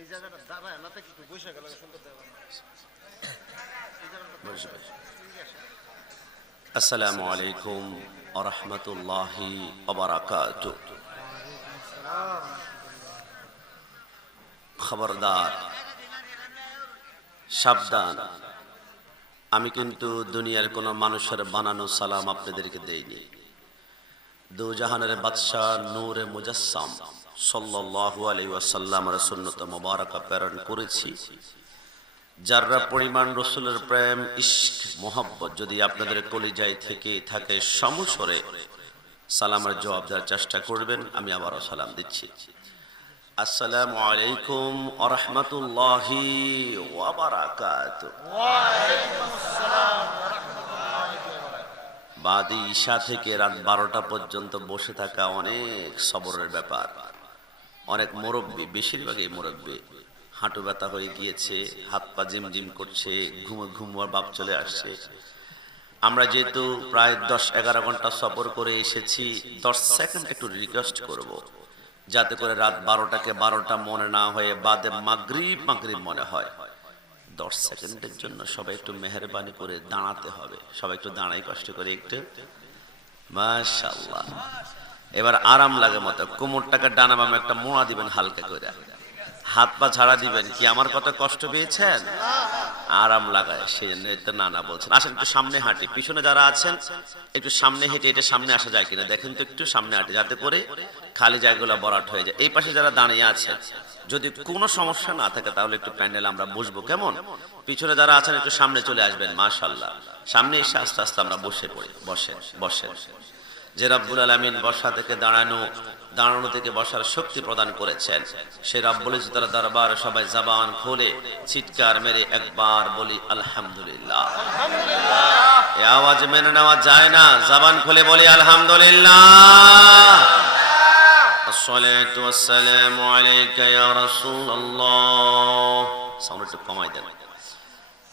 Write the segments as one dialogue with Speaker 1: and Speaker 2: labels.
Speaker 1: এই জায়গাটা দাঁড়ায় না তো বসে গেল সুন্দর দেওয়া
Speaker 2: বসে বসে। আসসালামু আলাইকুম আরহামতুল্লাহি অবরাকাত খবরদার সাবধান। আমি কিন্তু দুনিয়ার কোনো মানুষের বানানো সালাম আপনাদেরকে দেইনি। দু জাহানের বাদশাহ নূরে মুজাসসাম। সাল্লাল্লাহু আলাইহি ওয়াসাল্লামের সুন্নত মোবারকা প্রেরণ করেছি। যাররা পরিমাণ রসুলের প্রেম, ইশক, মোহাব্বত যদি আপনাদের কলিজায় থেকে থাকে সমসরে সালামের জবাব দেওয়ার চেষ্টা করবেন, আমি আবারও সালাম দিচ্ছি। আসসালামু আলাইকুম আরহামতুল্লাহি ওয়াবারাকাত বাদি ঈশা থেকে রাত বারোটা পর্যন্ত বসে থাকা অনেক সবরের ব্যাপার। অনেক মুরব্বী, বেশিরভাগই মুরব্বী। হাঁটু ব্যথা হয়ে গিয়েছে, হাত পা জিম জিম করছে, ঘুমো ঘুমোর বাপ চলে আসছে। আমরা যেহেতু প্রায় দশ এগারো ঘণ্টা সফর করে এসেছি, দশ সেকেন্ড একটু রিকোয়েস্ট করব। যাতে করে রাত বারোটাকে বারোটা মনে না হয়ে বাদে মাগরিব মাগরিব মনে হয়। দশ সেকেন্ডের জন্য সবাই একটু মেহরবানি করে দাঁড়াতে হবে। সবাই একটু দাঁড়াই কষ্ট করে একটু। মাশাল্লাহ এবার আরাম লাগে মতো। কোমরটাকে ডানা বামে একটা মোড়া দিবেন হালকা করে। হাত পা ছাড়া দিবেন। কি আমার কত কষ্ট পেয়েছেন? আরাম লাগায় সেই জন্য এটা নানা বলছেন। আসেন একটু সামনে হাঁটি। পিছনে যারা আছেন, একটু সামনে হেঁটে এটা সামনে আসা যায় কিনা। দেখেন তো একটু সামনে হাঁটে, যাতে করে খালি জায়গাগুলো বরাট হয়ে যায়। এই পাশে যারা দাঁড়িয়ে আছেন যদি কোনো সমস্যা না থাকে, তাহলে একটু প্যান্ডেল আমরা বুঝব কেমন? পিছনে যারা আছেন, একটু সামনে চলে আসবেন মাশাল্লাহ সামনে এসে আস্তে আস্তে আমরা বসে পড়ি, বসেন বসেন। যে রব্বুল আলমিন বসা থেকে দাঁড়ানো দাঁড়ানো থেকে বসার শক্তি প্রদান করেছেন সে রব্বুল তার দরবার সবাই জবান খোলে চিৎকার মেরে একবার বলি আলহামদুলিল্লাহ এ আওয়াজ মেনে নেওয়া যায় না জবান খুলে বলি আলহামদুলিল্লাহ الصلاة والسلام عليك يا رسول الله সাউন্ড একটু কমাই দেন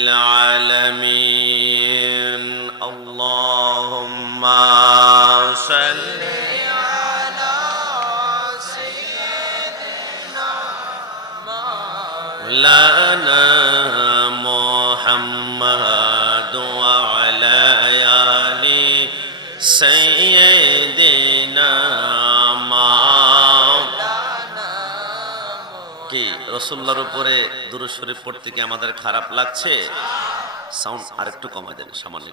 Speaker 2: للعالمين اللهم صل مولانا محمد وعلى آل سيدنا রসুল্লার উপরে দূর শরীফ পড়তে কি আমাদের খারাপ লাগছে। সাউন্ড আরেকটু কমে দেন সামান্য